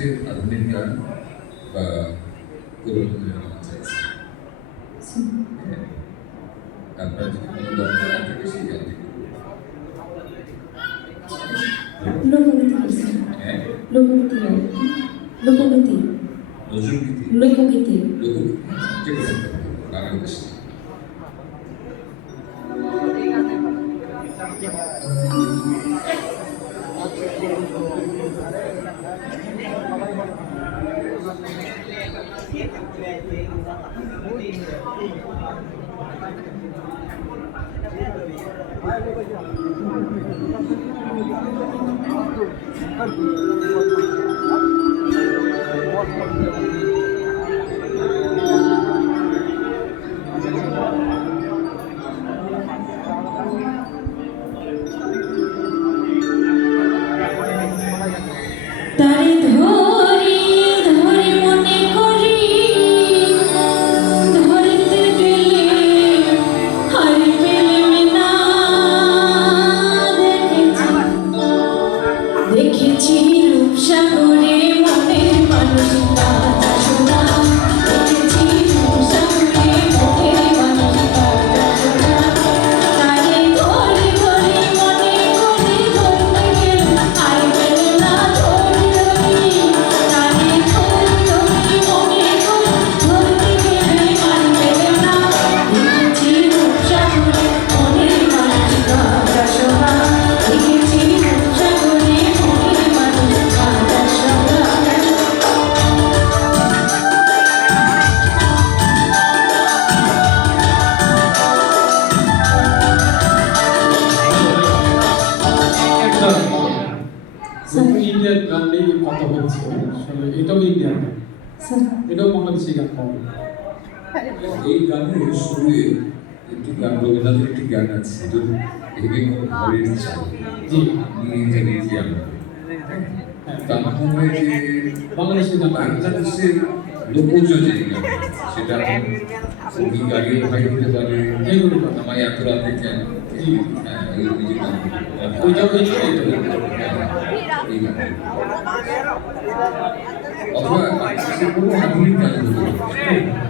বাংলাদেশের আধুনিক গান বা পুরোনো গান চাইছি। আপনার যদি কোনো দরকার থাকে সেই গান লোকগীতি লোকগীতি লোকগীতি লোকগীতি বাংলাদেশ তারে ধরি ধরি মনে করি ধরতে গেলে হার পেলাম না দেখেছি রূপসাগরে মনের মানুষ কাঁদা শোনা দেখেছি রূপসাগরে মনের মানুষ কাঁদা শোনা তারে ধরি ধরি মনে করি ধরতে গেলে হার পেলাম না ইন্ডিয়ান গান নিয়ে কথা হচ্ছে আসলে এটাও ইন্ডিয়ান গান, এটাও বাংলাদেশি গান পাওয়া এই গানের শুরুয়ে একটি গান রবীন্দ্রনাথের একটি গান আছে ঘরের চাল জি নিয়ে জানি কি আমরা তার মনে যে বাংলাদেশি গান বাংলাদেশের লোকজ যে গান সেটা সঙ্গী গাড়িও ভাই হতে পারে যেগুলো আমায় এত রাতে কেন জি এই যে গান ওইটাও এই গান অথবা বাংলাদেশের কোনো আধুনিক গান হতে পারে